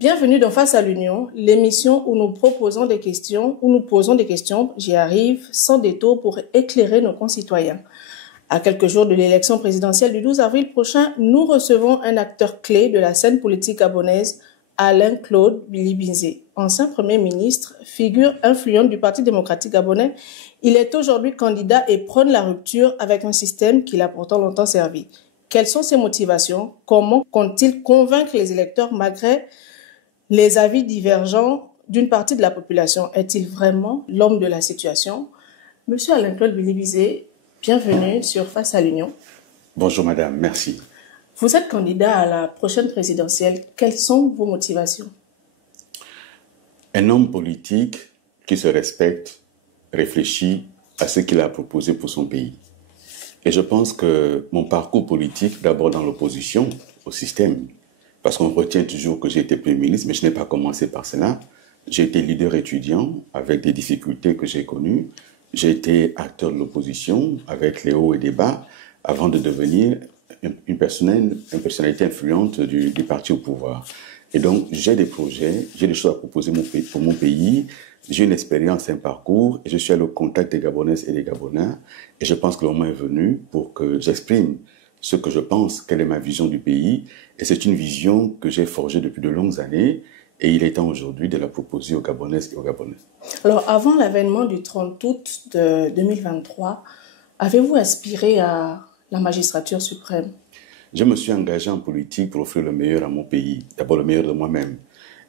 Bienvenue dans Face à l'Union, l'émission où nous proposons des questions, où nous posons des questions, j'y arrive, sans détour pour éclairer nos concitoyens. À quelques jours de l'élection présidentielle du 12 avril prochain, nous recevons un acteur clé de la scène politique gabonaise, Alain-Claude Bilibinze. Ancien Premier ministre, figure influente du Parti démocratique gabonais, il est aujourd'hui candidat et prône la rupture avec un système qui l'a pourtant longtemps servi. Quelles sont ses motivations? Comment compte-t-il convaincre les électeurs malgré les avis divergents d'une partie de la population? Est-il vraiment l'homme de la situation? Monsieur Alain-Claude Bilibinze, bienvenue sur Face à l'Union. Bonjour madame, merci. Vous êtes candidat à la prochaine présidentielle. Quelles sont vos motivations? Un homme politique qui se respecte réfléchit à ce qu'il a proposé pour son pays. Et je pense que mon parcours politique, d'abord dans l'opposition au système, parce qu'on retient toujours que j'ai été Premier ministre, mais je n'ai pas commencé par cela. J'ai été leader étudiant avec des difficultés que j'ai connues. J'ai été acteur de l'opposition avec les hauts et les bas avant de devenir une personnalité influente du parti au pouvoir. Et donc, j'ai des projets, j'ai des choses à proposer pour mon pays, j'ai une expérience, un parcours, et je suis allé au contact des Gabonaises et des Gabonais, et je pense que le moment est venu pour que j'exprime ce que je pense, quelle est ma vision du pays, et c'est une vision que j'ai forgée depuis de longues années, et il est temps aujourd'hui de la proposer aux Gabonaises et aux Gabonais. Alors, avant l'avènement du 30 août de 2023, avez-vous aspiré à la magistrature suprême? Je me suis engagé en politique pour offrir le meilleur à mon pays, d'abord le meilleur de moi-même.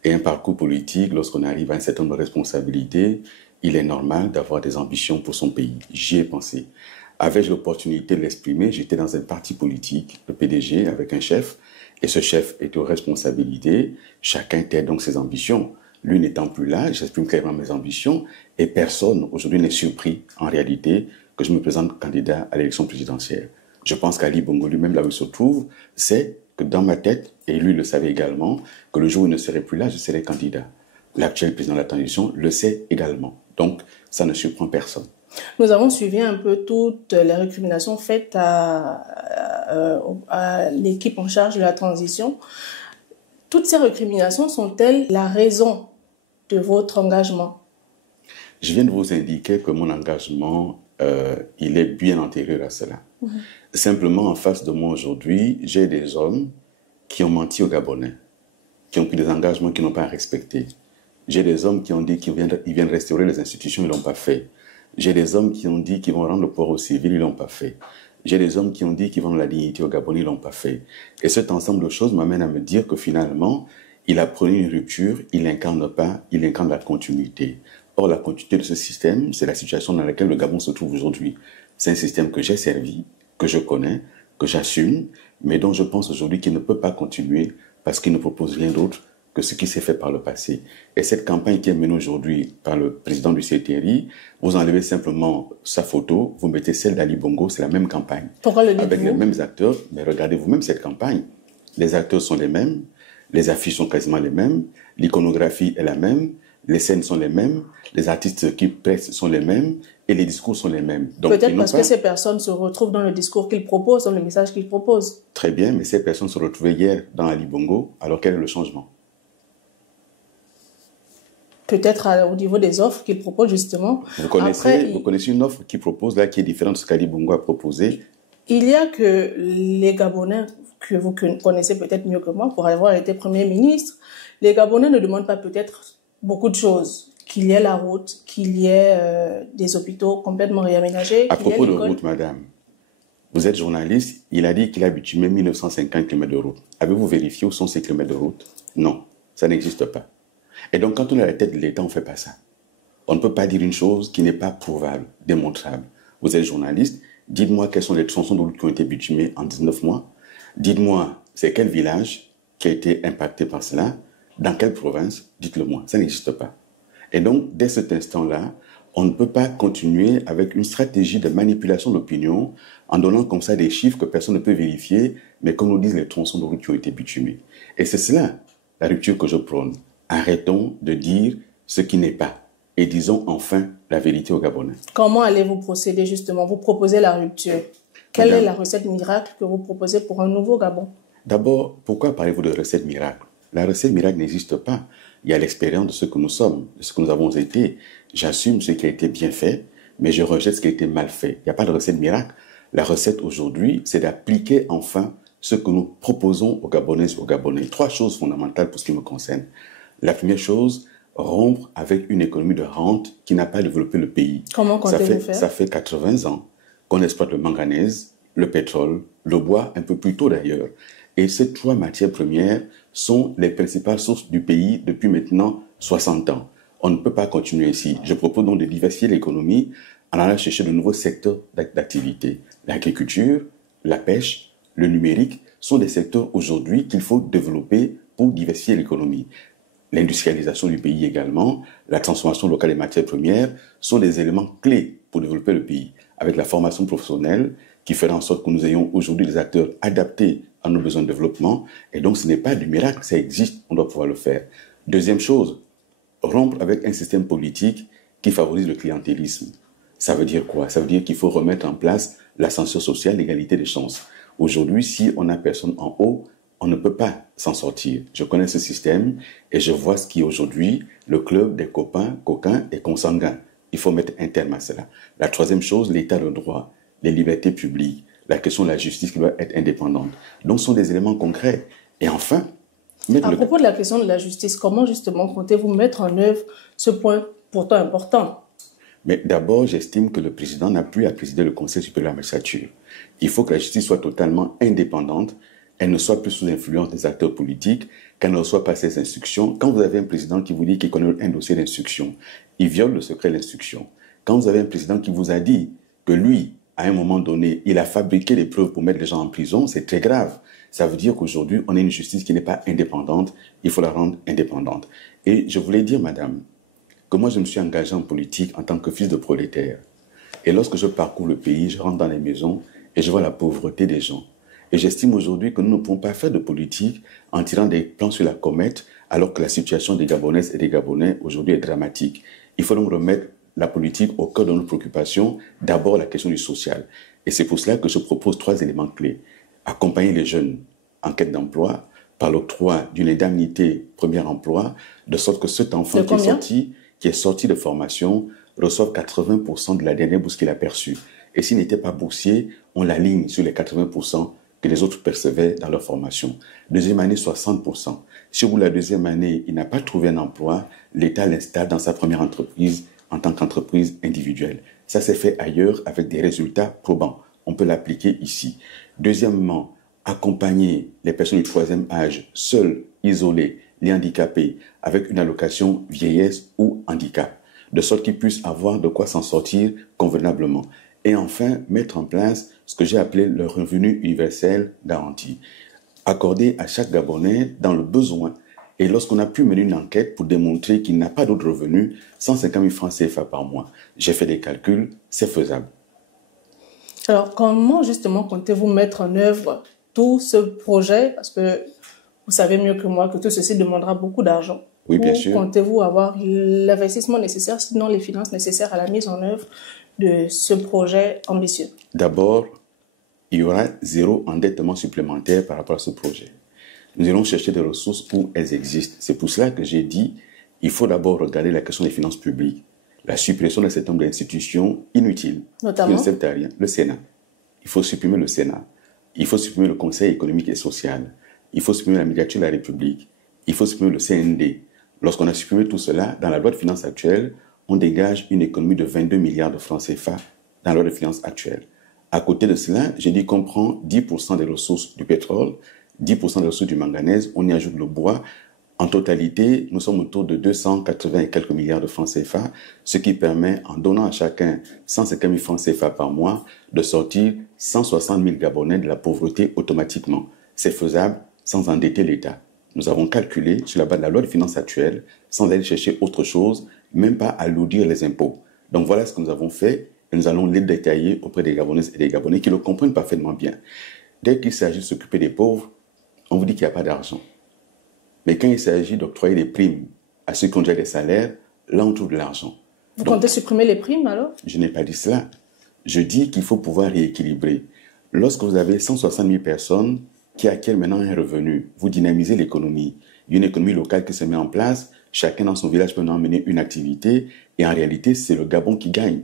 Et un parcours politique, lorsqu'on arrive à un certain nombre de responsabilités, il est normal d'avoir des ambitions pour son pays. J'y ai pensé. Avais-je l'opportunité de l'exprimer? J'étais dans un parti politique, le PDG, avec un chef, et ce chef était aux responsabilités. Chacun tait donc ses ambitions. Lui n'étant plus là, j'exprime clairement mes ambitions, et personne aujourd'hui n'est surpris, en réalité, que je me présente candidat à l'élection présidentielle. Je pense qu'Ali Bongo lui-même, là où il se trouve, c'est que dans ma tête, et lui le savait également, que le jour où il ne serait plus là, je serai candidat. L'actuel président de la transition le sait également. Donc, ça ne surprend personne. Nous avons suivi un peu toutes les récriminations faites à l'équipe en charge de la transition. Toutes ces récriminations sont-elles la raison de votre engagement? Je viens de vous indiquer que mon engagement, il est bien antérieur à cela. Simplement, en face de moi aujourd'hui, j'ai des hommes qui ont menti aux Gabonais, qui ont pris des engagements qu'ils n'ont pas respectés. J'ai des hommes qui ont dit qu'ils viennent restaurer les institutions, ils ne l'ont pas fait. J'ai des hommes qui ont dit qu'ils vont rendre le pouvoir aux civils, ils ne l'ont pas fait. J'ai des hommes qui ont dit qu'ils vont la dignité aux Gabonais, ils ne l'ont pas fait. Et cet ensemble de choses m'amène à me dire que finalement, il a prôné une rupture, il n'incarne pas, il incarne la continuité. Or, la continuité de ce système, c'est la situation dans laquelle le Gabon se trouve aujourd'hui. C'est un système que j'ai servi, que je connais, que j'assume, mais dont je pense aujourd'hui qu'il ne peut pas continuer parce qu'il ne propose rien d'autre que ce qui s'est fait par le passé. Et cette campagne qui est menée aujourd'hui par le président du CTRI, vous enlevez simplement sa photo, vous mettez celle d'Ali Bongo, c'est la même campagne. Pourquoi le dites-vous? Avec les mêmes acteurs, mais regardez vous-même cette campagne. Les acteurs sont les mêmes, les affiches sont quasiment les mêmes, l'iconographie est la même, les scènes sont les mêmes, les artistes qui prêtent sont les mêmes et les discours sont les mêmes. Peut-être parce que ces personnes se retrouvent dans le discours qu'ils proposent, dans le message qu'ils proposent. Très bien, mais ces personnes se retrouvaient hier dans Ali Bongo, alors quel est le changement? Peut-être au niveau des offres qu'ils proposent justement. Vous connaissez une offre qu'ils proposent là qui est différente de ce qu'Ali Bongo a proposé? Il y a que les Gabonais, que vous connaissez peut-être mieux que moi, pour avoir été Premier ministre, les Gabonais ne demandent pas peut-être beaucoup de choses. Qu'il y ait la route, qu'il y ait des hôpitaux complètement réaménagés. À propos de route, madame, vous êtes journaliste, il a dit qu'il a bitumé 1950 km de route. Avez-vous vérifié où sont ces kilomètres de route? Non, ça n'existe pas. Et donc, quand on est à la tête de l'État, on ne fait pas ça. On ne peut pas dire une chose qui n'est pas prouvable, démontrable. Vous êtes journaliste, dites-moi quelles sont les tronçons de route qui ont été bitumés en 19 mois. Dites-moi, c'est quel village qui a été impacté par cela? Dans quelle province? Dites-le-moi, ça n'existe pas. Et donc, dès cet instant-là, on ne peut pas continuer avec une stratégie de manipulation d'opinion en donnant comme ça des chiffres que personne ne peut vérifier, mais comme nous disent les tronçons de route qui ont été bitumés. Et c'est cela, la rupture que je prône. Arrêtons de dire ce qui n'est pas et disons enfin la vérité aux Gabonais. Comment allez-vous procéder justement? Vous proposez la rupture. Quelle est la recette miracle que vous proposez pour un nouveau Gabon? D'abord, pourquoi parlez-vous de recette miracle? La recette miracle n'existe pas. Il y a l'expérience de ce que nous sommes, de ce que nous avons été. J'assume ce qui a été bien fait, mais je rejette ce qui a été mal fait. Il n'y a pas de recette miracle. La recette aujourd'hui, c'est d'appliquer enfin ce que nous proposons aux Gabonaises et aux Gabonais. 3 choses fondamentales pour ce qui me concerne. La première chose, rompre avec une économie de rente qui n'a pas développé le pays. Comment comptez-vous faire? Ça fait 80 ans qu'on exploite le manganèse, le pétrole, le bois, un peu plus tôt d'ailleurs. Et ces 3 matières premières sont les principales sources du pays depuis maintenant 60 ans. On ne peut pas continuer ici. Je propose donc de diversifier l'économie en allant chercher de nouveaux secteurs d'activité. L'agriculture, la pêche, le numérique sont des secteurs aujourd'hui qu'il faut développer pour diversifier l'économie. L'industrialisation du pays également, la transformation locale des matières premières sont des éléments clés pour développer le pays. Avec la formation professionnelle qui fera en sorte que nous ayons aujourd'hui des acteurs adaptés à nos besoins de développement. Et donc ce n'est pas du miracle, ça existe, on doit pouvoir le faire. Deuxième chose, rompre avec un système politique qui favorise le clientélisme. Ça veut dire quoi? Ça veut dire qu'il faut remettre en place l'ascenseur social, l'égalité des chances. Aujourd'hui, si on n'a personne en haut, on ne peut pas s'en sortir. Je connais ce système et je vois ce qui est aujourd'hui le club des copains, coquins et consanguins. Il faut mettre un terme à cela. La troisième chose, l'état de droit, les libertés publiques, la question de la justice qui doit être indépendante. Donc, ce sont des éléments concrets. Et enfin... À propos de la question de la justice, comment justement comptez-vous mettre en œuvre ce point pourtant important? Mais d'abord, j'estime que le président n'a plus à présider le Conseil supérieur de la magistrature. Il faut que la justice soit totalement indépendante. Elle ne soit plus sous l'influence des acteurs politiques, qu'elle ne reçoit pas ses instructions. Quand vous avez un président qui vous dit qu'il connaît un dossier d'instruction, il viole le secret de l'instruction. Quand vous avez un président qui vous a dit que lui, à un moment donné, il a fabriqué les preuves pour mettre les gens en prison, c'est très grave. Ça veut dire qu'aujourd'hui, on a une justice qui n'est pas indépendante. Il faut la rendre indépendante. Et je voulais dire, madame, que moi, je me suis engagé en politique en tant que fils de prolétaire. Et lorsque je parcours le pays, je rentre dans les maisons et je vois la pauvreté des gens. Et j'estime aujourd'hui que nous ne pouvons pas faire de politique en tirant des plans sur la comète alors que la situation des Gabonaises et des Gabonais aujourd'hui est dramatique. Il faut donc remettre la politique au cœur de nos préoccupations, d'abord la question du social. Et c'est pour cela que je propose 3 éléments clés. Accompagner les jeunes en quête d'emploi par l'octroi d'une indemnité premier emploi, de sorte que cet enfant qui est sorti de formation reçoive 80% de la dernière bourse qu'il a perçue. Et s'il n'était pas boursier, on l'aligne sur les 80% que les autres percevaient dans leur formation. Deuxième année, 60%. Si au bout de la deuxième année, il n'a pas trouvé un emploi, l'État l'installe dans sa première entreprise en tant qu'entreprise individuelle. Ça s'est fait ailleurs avec des résultats probants. On peut l'appliquer ici. Deuxièmement, accompagner les personnes du 3e âge, seules, isolées, les handicapés, avec une allocation vieillesse ou handicap, de sorte qu'ils puissent avoir de quoi s'en sortir convenablement. Et enfin, mettre en place ce que j'ai appelé le revenu universel garanti, accordé à chaque Gabonais dans le besoin. Et lorsqu'on a pu mener une enquête pour démontrer qu'il n'a pas d'autres revenus, 150 000 francs CFA par mois, j'ai fait des calculs, c'est faisable. Alors, comment justement comptez-vous mettre en œuvre tout ce projet? Parce que vous savez mieux que moi que tout ceci demandera beaucoup d'argent. Oui, bien sûr. Comptez-vous avoir l'investissement nécessaire, sinon les finances nécessaires à la mise en œuvre de ce projet ambitieux? D'abord, il y aura 0 endettement supplémentaire par rapport à ce projet. Nous allons chercher des ressources où elles existent. C'est pour cela que j'ai dit il faut d'abord regarder la question des finances publiques, la suppression d'un certain nombre d'institutions inutiles, notamment qui ne servent à rien. Le Sénat. Il faut supprimer le Sénat. Il faut supprimer le Conseil économique et social. Il faut supprimer la médiature de la République. Il faut supprimer le CND. Lorsqu'on a supprimé tout cela, dans la loi de finances actuelle, on dégage une économie de 22 milliards de francs CFA dans la loi de finances actuelle. À côté de cela, j'ai dit qu'on prend 10% des ressources du pétrole, 10% des ressources du manganèse, on y ajoute le bois. En totalité, nous sommes autour de 280 et quelques milliards de francs CFA, ce qui permet, en donnant à chacun 150 000 francs CFA par mois, de sortir 160 000 Gabonais de la pauvreté automatiquement. C'est faisable sans endetter l'État. Nous avons calculé sur la base de la loi de finances actuelle, sans aller chercher autre chose, même pas alourdir les impôts. Donc voilà ce que nous avons fait et nous allons les détailler auprès des Gabonaises et des Gabonais qui le comprennent parfaitement bien. Dès qu'il s'agit de s'occuper des pauvres, on vous dit qu'il n'y a pas d'argent. Mais quand il s'agit d'octroyer des primes à ceux qui ont déjà des salaires, là on trouve de l'argent. Vous comptez supprimer les primes alors? Je n'ai pas dit cela. Je dis qu'il faut pouvoir rééquilibrer. Lorsque vous avez 160 000 personnes qui acquièrent maintenant un revenu. Vous dynamisez l'économie. Il y a une économie locale qui se met en place. Chacun dans son village peut maintenant mener une activité. Et en réalité, c'est le Gabon qui gagne.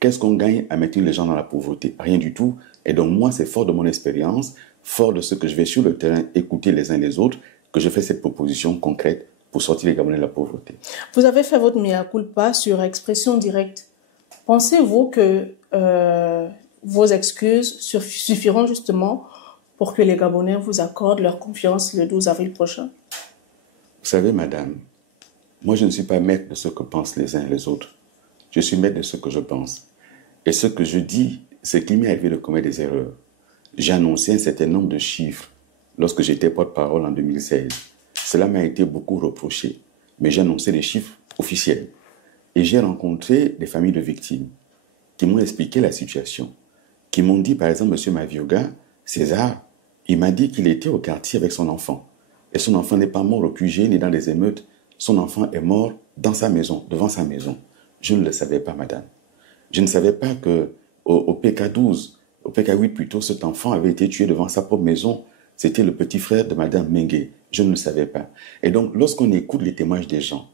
Qu'est-ce qu'on gagne à maintenir les gens dans la pauvreté? Rien du tout. Et donc moi, c'est fort de mon expérience, fort de ce que je vais sur le terrain écouter les uns les autres, que je fais cette proposition concrète pour sortir les Gabonais de la pauvreté. Vous avez fait votre mea culpa sur expression directe. Pensez-vous que vos excuses suffiront justement pour que les Gabonais vous accordent leur confiance le 12 avril prochain? Vous savez, madame, moi je ne suis pas maître de ce que pensent les uns et les autres. Je suis maître de ce que je pense. Et ce que je dis, c'est qu'il m'est arrivé de commettre des erreurs. J'ai annoncé un certain nombre de chiffres lorsque j'étais porte-parole en 2016. Cela m'a été beaucoup reproché, mais j'ai annoncé des chiffres officiels. Et j'ai rencontré des familles de victimes qui m'ont expliqué la situation, qui m'ont dit, par exemple, M. Mavioga, César, il m'a dit qu'il était au quartier avec son enfant. Et son enfant n'est pas mort au QG ni dans des émeutes. Son enfant est mort dans sa maison, devant sa maison. Je ne le savais pas, madame. Je ne savais pas qu'au PK12, au PK8 plutôt, cet enfant avait été tué devant sa propre maison. C'était le petit frère de madame Mengue. Je ne le savais pas. Et donc, lorsqu'on écoute les témoignages des gens,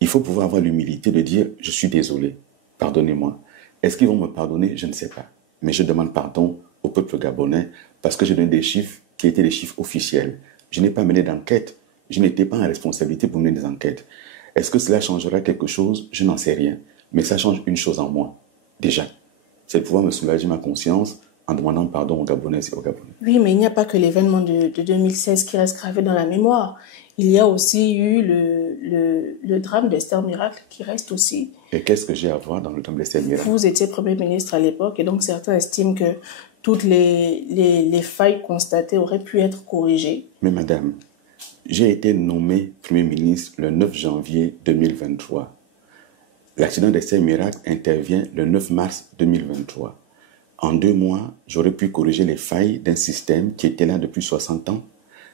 il faut pouvoir avoir l'humilité de dire « je suis désolé, pardonnez-moi ». Est-ce qu'ils vont me pardonner? Je ne sais pas. Mais je demande pardon au peuple gabonais parce que je donne des chiffres qui étaient des chiffres officiels. Je n'ai pas mené d'enquête. Je n'étais pas en responsabilité pour mener des enquêtes. Est-ce que cela changera quelque chose? Je n'en sais rien. Mais ça change une chose en moi, déjà. C'est de pouvoir me soulager ma conscience en demandant pardon aux Gabonais et aux Gabonais. Oui, mais il n'y a pas que l'événement de 2016 qui reste gravé dans la mémoire. Il y a aussi eu le drame d'Esther Miracle qui reste aussi. Et qu'est-ce que j'ai à voir dans le drame d'Esther Miracle? Vous étiez Premier ministre à l'époque et donc certains estiment que toutes les failles constatées auraient pu être corrigées. Mais madame, j'ai été nommé Premier ministre le 9 janvier 2023. L'accident d'Esther Miracle intervient le 9 mars 2023. En 2 mois, j'aurais pu corriger les failles d'un système qui était là depuis 60 ans.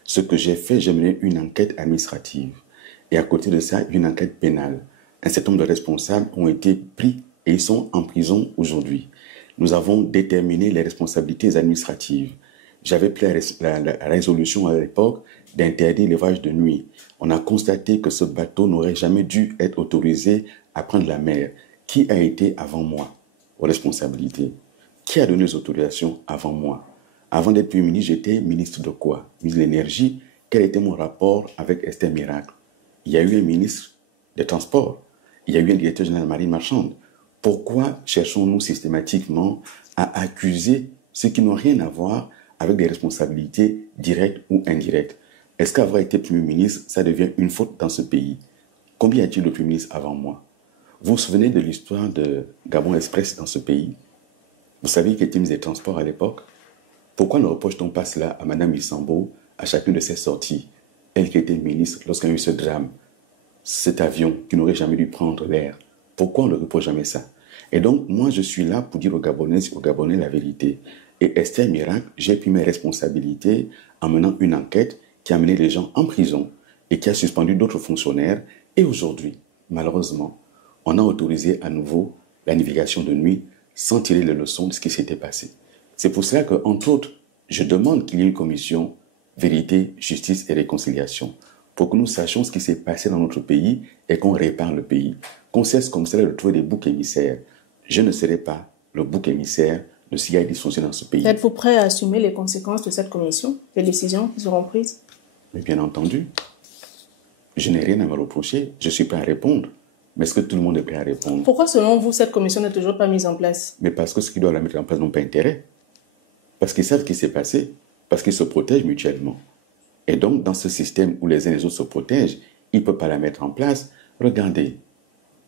Ce que j'ai fait, j'ai mené une enquête administrative. Et à côté de ça, une enquête pénale. Un certain nombre de responsables ont été pris et ils sont en prison aujourd'hui. Nous avons déterminé les responsabilités administratives. J'avais pris la résolution à l'époque d'interdire l'élevage de nuit. On a constaté que ce bateau n'aurait jamais dû être autorisé à prendre la mer. Qui a été avant moi aux responsabilités? Qui a donné les autorisations avant moi? Avant d'être Premier ministre, j'étais ministre de quoi? Ministre de l'Énergie. Quel était mon rapport avec Esther Miracle? Il y a eu un ministre des Transports. Il y a eu un directeur général de marine marchande. Pourquoi cherchons-nous systématiquement à accuser ceux qui n'ont rien à voir avec des responsabilités directes ou indirectes? Est-ce qu'avoir été Premier ministre, ça devient une faute dans ce pays? Combien y a-t-il de Premier ministres avant moi? Vous vous souvenez de l'histoire de Gabon Express dans ce pays? Vous savez qui était ministre des Transports à l'époque? Pourquoi ne reproche-t-on pas cela à Mme Missambo à chacune de ses sorties? Elle qui était ministre lorsqu'il y a eu ce drame, cet avion qui n'aurait jamais dû prendre l'air. Pourquoi on ne reproche jamais ça? Et donc, moi, je suis là pour dire aux Gabonais et aux Gabonais la vérité. Et Esther Miracle, j'ai pris mes responsabilités en menant une enquête qui a mené les gens en prison et qui a suspendu d'autres fonctionnaires. Et aujourd'hui, malheureusement, on a autorisé à nouveau la navigation de nuit sans tirer les leçons de ce qui s'était passé. C'est pour cela que, entre autres, je demande qu'il y ait une commission vérité, justice et réconciliation pour que nous sachions ce qui s'est passé dans notre pays et qu'on répare le pays, qu'on cesse comme cela de trouver des boucs émissaires. Je ne serai pas le bouc émissaire de ce qui a dysfonctionné dans ce pays. Êtes-vous prêt à assumer les conséquences de cette commission, les décisions qui seront prises? Mais bien entendu, je n'ai rien à me reprocher, je suis prêt à répondre. Mais est-ce que tout le monde est prêt à répondre? Pourquoi, selon vous, cette commission n'est toujours pas mise en place? Mais parce que ceux qui doivent la mettre en place n'ont pas intérêt. Parce qu'ils savent ce qui s'est passé, parce qu'ils se protègent mutuellement. Et donc, dans ce système où les uns et les autres se protègent, ils ne peuvent pas la mettre en place. Regardez,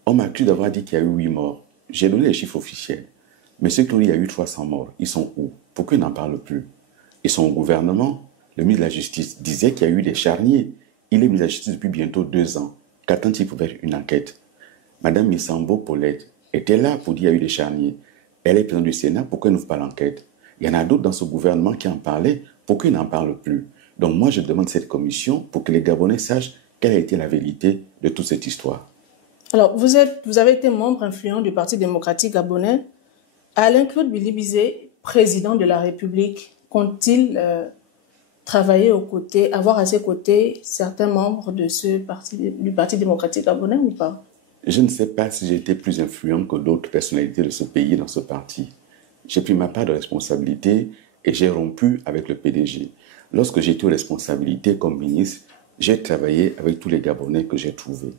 on m'accuse d'avoir dit qu'il y a eu 8 morts. J'ai donné les chiffres officiels. Mais ceux qui ont dit qu'il y a eu 300 morts, ils sont où? Pourquoi ils n'en parlent plus? Ils sont au gouvernement. Le ministre de la Justice disait qu'il y a eu des charniers. Il est ministre de la Justice depuis bientôt 2 ans. Qu'attend-il pour faire une enquête? Madame Missambo Paulette était là pour dire qu'il y a eu des charniers. Elle est présidente du Sénat, pourquoi elle n'ouvre pas l'enquête? Il y en a d'autres dans ce gouvernement qui en parlaient, pourquoi ils n'en parlent plus? Donc moi, je demande cette commission pour que les Gabonais sachent quelle a été la vérité de toute cette histoire. Alors, vous avez été membre influent du Parti démocratique gabonais. Alain Claude Billy Bizet, président de la République, compte-t-il travailler aux côtés, avoir à ses côtés certains membres de du Parti démocratique gabonais ou pas? Je ne sais pas si j'ai été plus influent que d'autres personnalités de ce pays dans ce parti. J'ai pris ma part de responsabilité et j'ai rompu avec le PDG. Lorsque j'étais aux responsabilités comme ministre, j'ai travaillé avec tous les Gabonais que j'ai trouvés.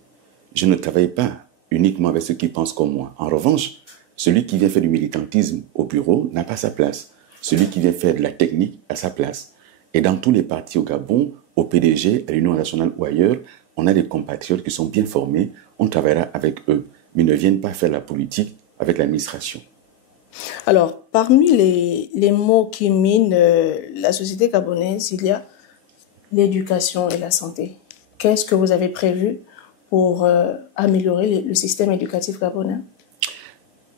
Je ne travaille pas uniquement avec ceux qui pensent comme moi. En revanche, celui qui vient faire du militantisme au bureau n'a pas sa place. Celui qui vient faire de la technique a sa place. Et dans tous les partis au Gabon, au PDG, à l'Union nationale ou ailleurs, on a des compatriotes qui sont bien formés, on travaillera avec eux, mais ils ne viennent pas faire la politique avec l'administration. Alors, parmi les mots qui minent la société gabonaise, il y a l'éducation et la santé. Qu'est-ce que vous avez prévu pour améliorer le système éducatif gabonais?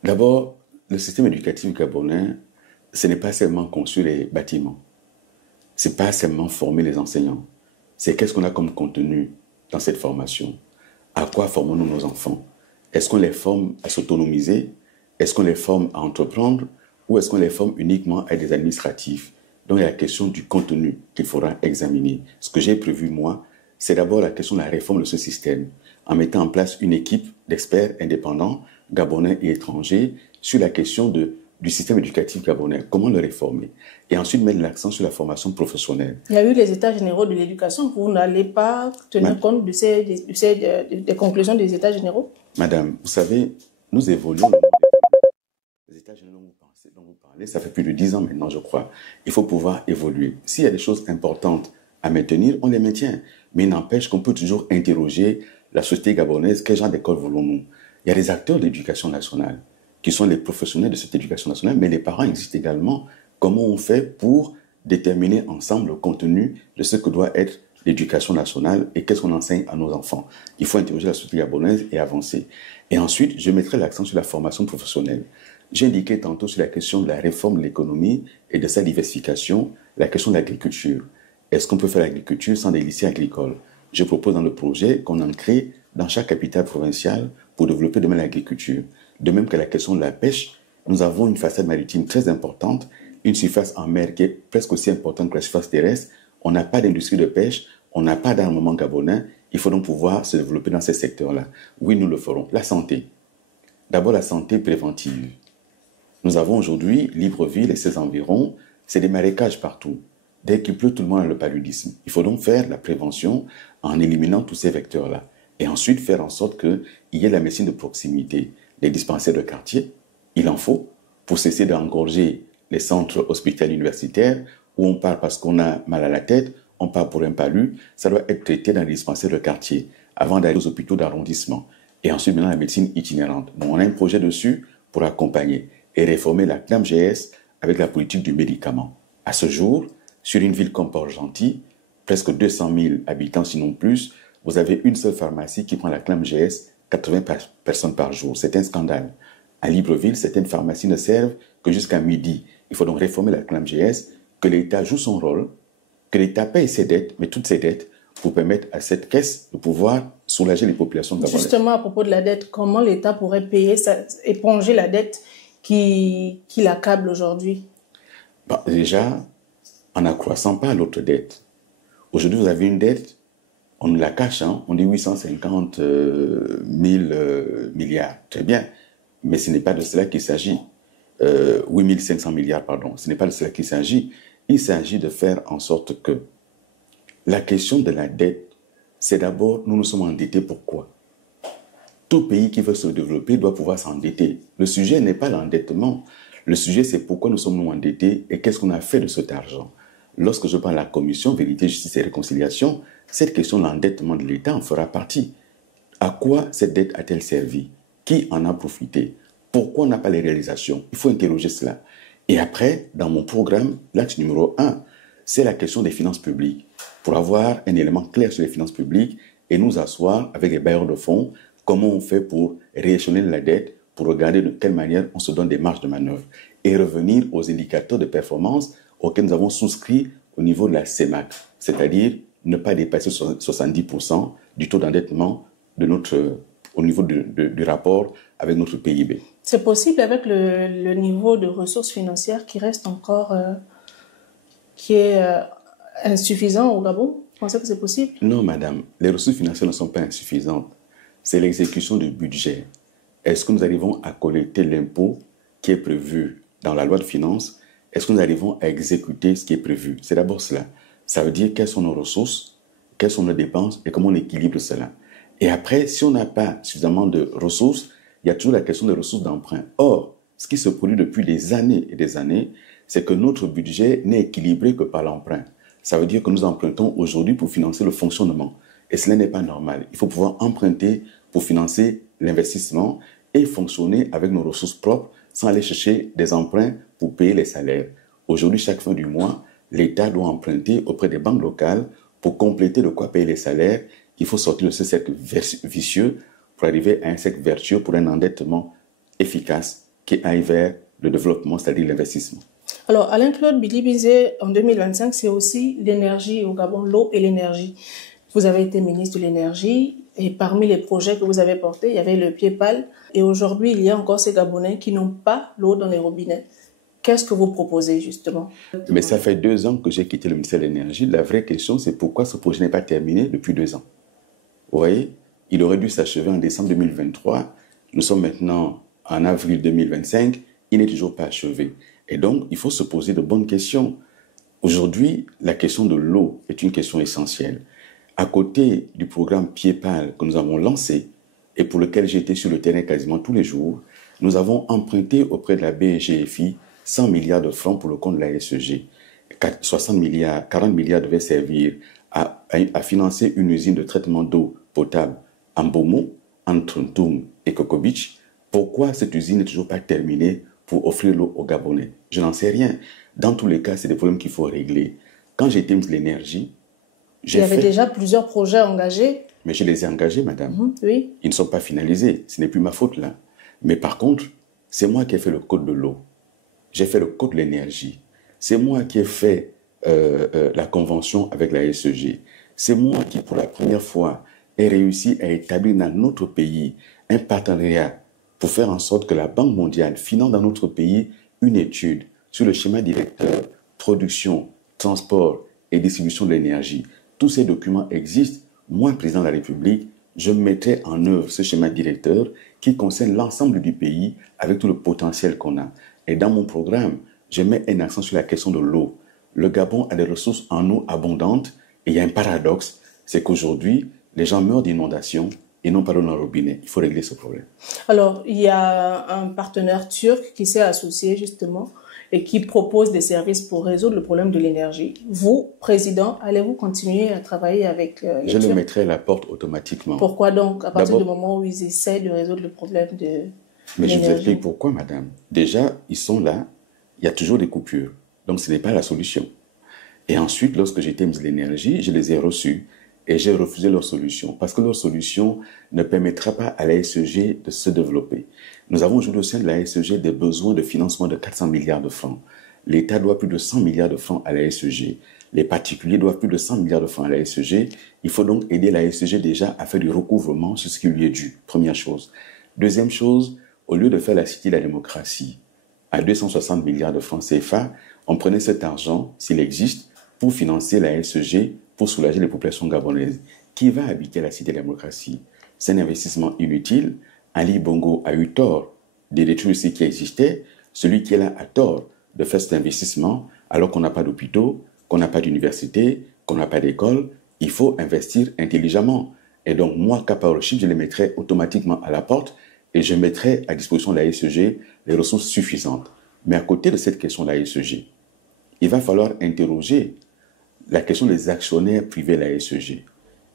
D'abord, le système éducatif gabonais, ce n'est pas seulement construire les bâtiments. Ce n'est pas seulement former les enseignants. C'est qu'est-ce qu'on a comme contenu dans cette formation? À quoi formons-nous nos enfants? Est-ce qu'on les forme à s'autonomiser? Est-ce qu'on les forme à entreprendre? Ou est-ce qu'on les forme uniquement à des administratifs? Donc, il y a la question du contenu qu'il faudra examiner. Ce que j'ai prévu, moi, c'est d'abord la question de la réforme de ce système, en mettant en place une équipe d'experts indépendants, gabonais et étrangers, sur la question du système éducatif gabonais, comment le réformer. Et ensuite, mettre l'accent sur la formation professionnelle. Il y a eu les états généraux de l'éducation. Vous n'allez pas tenir compte des conclusions des états généraux? Madame, vous savez, nous évoluons. Les états généraux dont vous parlez, ça fait plus de 10 ans maintenant, je crois. Il faut pouvoir évoluer. S'il y a des choses importantes à maintenir, on les maintient. Mais il n'empêche qu'on peut toujours interroger la société gabonaise, quel genre d'école voulons-nous? Il y a des acteurs de l'éducation nationale qui sont les professionnels de cette éducation nationale, mais les parents existent également. Comment on fait pour déterminer ensemble le contenu de ce que doit être l'éducation nationale et qu'est-ce qu'on enseigne à nos enfants? Il faut interroger la société gabonaise et avancer. Et ensuite, je mettrai l'accent sur la formation professionnelle. J'ai indiqué tantôt sur la question de la réforme de l'économie et de sa diversification, la question de l'agriculture. Est-ce qu'on peut faire l'agriculture sans des lycées agricoles? Je propose dans le projet qu'on en crée dans chaque capitale provinciale pour développer demain l'agriculture. De même que la question de la pêche, nous avons une façade maritime très importante, une surface en mer qui est presque aussi importante que la surface terrestre. On n'a pas d'industrie de pêche, on n'a pas d'armement gabonais. Il faut donc pouvoir se développer dans ces secteurs-là. Oui, nous le ferons. La santé. D'abord, la santé préventive. Nous avons aujourd'hui Libreville et ses environs, c'est des marécages partout. Dès qu'il pleut, tout le monde a le paludisme. Il faut donc faire la prévention en éliminant tous ces vecteurs-là. Et ensuite faire en sorte qu'il y ait la médecine de proximité. Les dispensaires de quartier, il en faut pour cesser d'engorger les centres hospitaliers universitaires où on part parce qu'on a mal à la tête, on part pour un palu, ça doit être traité dans les dispensaires de quartier avant d'aller aux hôpitaux d'arrondissement. Et ensuite, maintenant, la médecine itinérante. Donc, on a un projet dessus pour accompagner et réformer la CNAMGS avec la politique du médicament. À ce jour, sur une ville comme Port-Gentil, presque 200 000 habitants, sinon plus, vous avez une seule pharmacie qui prend la CNAMGS 80 personnes par jour. C'est un scandale. À Libreville, certaines pharmacies ne servent que jusqu'à midi. Il faut donc réformer la CNAMGS, que l'État joue son rôle, que l'État paye ses dettes, mais toutes ses dettes, pour permettre à cette caisse de pouvoir soulager les populations gabonaises. Justement, à propos de la dette, comment l'État pourrait éponger la dette qui l'accable aujourd'hui? Déjà, en n'accroissant pas l'autre dette. Aujourd'hui, vous avez une dette, on nous la cache, hein, on dit 850 000 milliards. Très bien, mais ce n'est pas de cela qu'il s'agit. 8 500 milliards, pardon. Ce n'est pas de cela qu'il s'agit. Il s'agit de faire en sorte que la question de la dette, c'est d'abord, nous sommes endettés pourquoi? Tout pays qui veut se développer doit pouvoir s'endetter. Le sujet n'est pas l'endettement. Le sujet, c'est pourquoi nous sommes endettés et qu'est-ce qu'on a fait de cet argent. Lorsque je parle de la commission Vérité, Justice et Réconciliation, cette question de l'endettement de l'État en fera partie. À quoi cette dette a-t-elle servi? Qui en a profité? Pourquoi on n'a pas les réalisations? Il faut interroger cela. Et après, dans mon programme, l'axe numéro 1, c'est la question des finances publiques. Pour avoir un élément clair sur les finances publiques et nous asseoir avec les bailleurs de fonds, comment on fait pour rééchelonner la dette, pour regarder de quelle manière on se donne des marges de manœuvre et revenir aux indicateurs de performance auxquels nous avons souscrit au niveau de la CEMAC, c'est-à-dire ne pas dépasser 70% du taux d'endettement de au niveau du rapport avec notre PIB. C'est possible avec le niveau de ressources financières qui reste encore, qui est insuffisant au Gabon? Vous pensez que c'est possible? Non, madame, les ressources financières ne sont pas insuffisantes. C'est l'exécution du budget. Est-ce que nous arrivons à collecter l'impôt qui est prévu dans la loi de finances? Est-ce que nous arrivons à exécuter ce qui est prévu? C'est d'abord cela. Ça veut dire quelles sont nos ressources, quelles sont nos dépenses et comment on équilibre cela. Et après, si on n'a pas suffisamment de ressources, il y a toujours la question des ressources d'emprunt. Or, ce qui se produit depuis des années et des années, c'est que notre budget n'est équilibré que par l'emprunt. Ça veut dire que nous empruntons aujourd'hui pour financer le fonctionnement. Et cela n'est pas normal. Il faut pouvoir emprunter pour financer l'investissement et fonctionner avec nos ressources propres sans aller chercher des emprunts pour payer les salaires. Aujourd'hui, chaque fin du mois, l'État doit emprunter auprès des banques locales pour compléter de quoi payer les salaires. Il faut sortir de ce cercle vicieux pour arriver à un cercle vertueux pour un endettement efficace qui aille vers le développement, c'est-à-dire l'investissement. Alors, Alain-Claude Bilibizé, en 2025, c'est aussi l'énergie au Gabon, l'eau et l'énergie. Vous avez été ministre de l'énergie et parmi les projets que vous avez portés, il y avait le pied-pal. Et aujourd'hui, il y a encore ces Gabonais qui n'ont pas l'eau dans les robinets. Qu'est-ce que vous proposez, justement? Mais ça fait 2 ans que j'ai quitté le ministère de l'Énergie. La vraie question, c'est pourquoi ce projet n'est pas terminé depuis 2 ans. Vous voyez, il aurait dû s'achever en décembre 2023. Nous sommes maintenant en avril 2025. Il n'est toujours pas achevé. Et donc, il faut se poser de bonnes questions. Aujourd'hui, la question de l'eau est une question essentielle. À côté du programme Pied-Pal que nous avons lancé et pour lequel j'ai été sur le terrain quasiment tous les jours, nous avons emprunté auprès de la BGFI 100 milliards de francs pour le compte de la SEG. 40 milliards devaient servir à financer une usine de traitement d'eau potable en Bomo, entre Ntoum et Kokobich. Pourquoi cette usine n'est toujours pas terminée pour offrir l'eau aux Gabonais? Je n'en sais rien. Dans tous les cas, c'est des problèmes qu'il faut régler. Quand j'étais ministre de l'Énergie, il y avait déjà plusieurs projets engagés. Mais je les ai engagés, madame. Oui. Ils ne sont pas finalisés. Ce n'est plus ma faute, là. Mais par contre, c'est moi qui ai fait le code de l'eau. J'ai fait le code de l'énergie. C'est moi qui ai fait la convention avec la SEG. C'est moi qui, pour la première fois, ai réussi à établir dans notre pays un partenariat pour faire en sorte que la Banque mondiale finance dans notre pays une étude sur le schéma directeur, production, transport et distribution de l'énergie. Tous ces documents existent. Moi, président de la République, je mettrai en œuvre ce schéma directeur qui concerne l'ensemble du pays avec tout le potentiel qu'on a. Et dans mon programme, je mets un accent sur la question de l'eau. Le Gabon a des ressources en eau abondantes et il y a un paradoxe, c'est qu'aujourd'hui, les gens meurent d'inondations et non pas dans le robinet. Il faut régler ce problème. Alors, il y a un partenaire turc qui s'est associé justement et qui propose des services pour résoudre le problème de l'énergie. Vous, président, allez-vous continuer à travailler avec les Turcs? Je le mettrai à la porte automatiquement. Pourquoi donc, à partir du moment où ils essaient de résoudre le problème de l'énergie? Mais je vous explique pourquoi, madame. Déjà, ils sont là, il y a toujours des coupures. Donc, ce n'est pas la solution. Et ensuite, lorsque j'étais ministre de l'Énergie, je les ai reçus et j'ai refusé leur solution parce que leur solution ne permettra pas à la SEG de se développer. Nous avons aujourd'hui au sein de la SEG des besoins de financement de 400 milliards de francs. L'État doit plus de 100 milliards de francs à la SEG. Les particuliers doivent plus de 100 milliards de francs à la SEG. Il faut donc aider la SEG déjà à faire du recouvrement sur ce qui lui est dû. Première chose. Deuxième chose, au lieu de faire la Cité de la démocratie à 260 milliards de francs CFA, on prenait cet argent, s'il existe, pour financer la SEG, pour soulager les populations gabonaises. Qui va habiter la Cité de la démocratie? C'est un investissement inutile. Ali Bongo a eu tort de détruire ce qui existait. Celui qui est là a tort de faire cet investissement alors qu'on n'a pas d'hôpitaux, qu'on n'a pas d'université, qu'on n'a pas d'école. Il faut investir intelligemment. Et donc, moi, cap powership, je les mettrai automatiquement à la porte et je mettrai à disposition de la SEG les ressources suffisantes. Mais à côté de cette question de la SEG, il va falloir interroger la question des actionnaires privés de la SEG.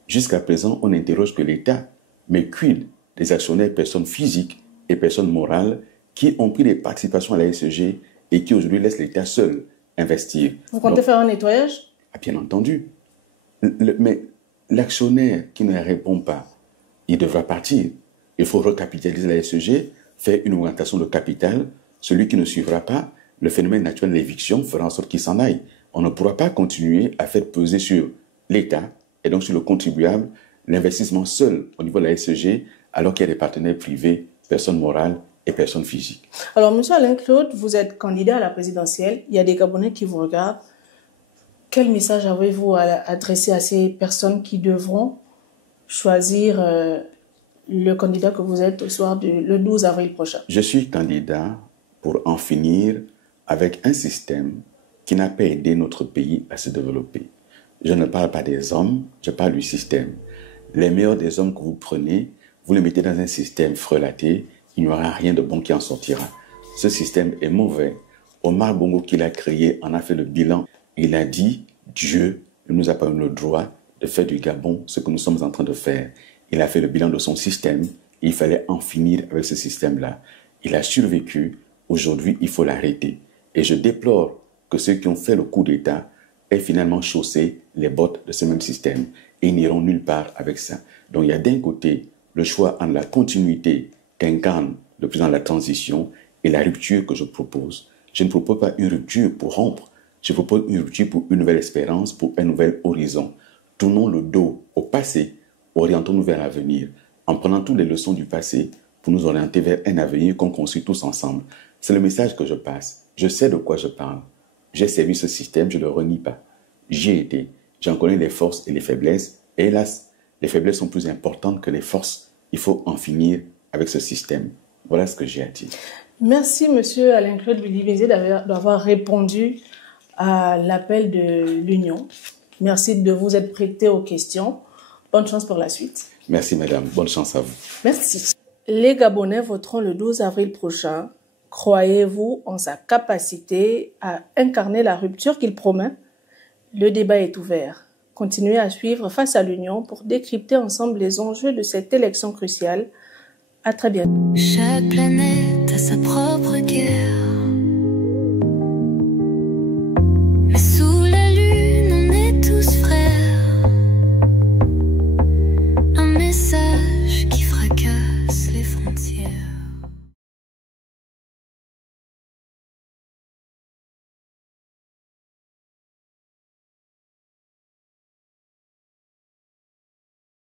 Jusqu'à présent, on n'interroge que l'État. Mais quid des actionnaires, personnes physiques et personnes morales qui ont pris des participations à la SEG et qui aujourd'hui laissent l'État seul investir? Vous comptez faire un nettoyage? Bien entendu. Mais l'actionnaire qui ne répond pas, il devra partir. Il faut recapitaliser la SEG, faire une augmentation de capital. Celui qui ne suivra pas, le phénomène naturel de l'éviction fera en sorte qu'il s'en aille. On ne pourra pas continuer à faire peser sur l'État et donc sur le contribuable l'investissement seul au niveau de la SEG alors qu'il y a des partenaires privés, personnes morales et personnes physiques. Alors, M. Alain-Claude, vous êtes candidat à la présidentielle. Il y a des Gabonais qui vous regardent. Quel message avez-vous à adresser à ces personnes qui devront choisir le candidat que vous êtes au soir le 12 avril prochain? Je suis candidat pour en finir avec un système qui n'a pas aidé notre pays à se développer. Je ne parle pas des hommes, je parle du système. Les meilleurs des hommes que vous prenez, vous les mettez dans un système frelaté, il n'y aura rien de bon qui en sortira. Ce système est mauvais. Omar Bongo, qui l'a créé, en a fait le bilan. Il a dit, Dieu ne nous a pas donné le droit de faire du Gabon ce que nous sommes en train de faire. Il a fait le bilan de son système. Il fallait en finir avec ce système-là. Il a survécu. Aujourd'hui, il faut l'arrêter. Et je déplore que ceux qui ont fait le coup d'État aient finalement chaussé les bottes de ce même système. Et ils n'iront nulle part avec ça. Donc il y a d'un côté le choix entre la continuité qu'incarne le président de la transition et la rupture que je propose. Je ne propose pas une rupture pour rompre. Je propose une rupture pour une nouvelle espérance, pour un nouvel horizon. Tournons le dos au passé, orientons-nous vers l'avenir, en prenant toutes les leçons du passé pour nous orienter vers un avenir qu'on construit tous ensemble. C'est le message que je passe. Je sais de quoi je parle. J'ai servi ce système, je ne le renie pas. J'y ai été. J'en connais les forces et les faiblesses. Et hélas, les faiblesses sont plus importantes que les forces. Il faut en finir avec ce système. Voilà ce que j'ai à dire. Merci, monsieur Alain-Claude Billy-Bézé, d'avoir répondu à l'appel de l'Union. Merci de vous être prêté aux questions. Bonne chance pour la suite. Merci, madame. Bonne chance à vous. Merci. Les Gabonais voteront le 12 avril prochain. Croyez-vous en sa capacité à incarner la rupture qu'il promet? Le débat est ouvert. Continuez à suivre Face à l'Union pour décrypter ensemble les enjeux de cette élection cruciale. À très bientôt. Chaque planète a sa propre guerre.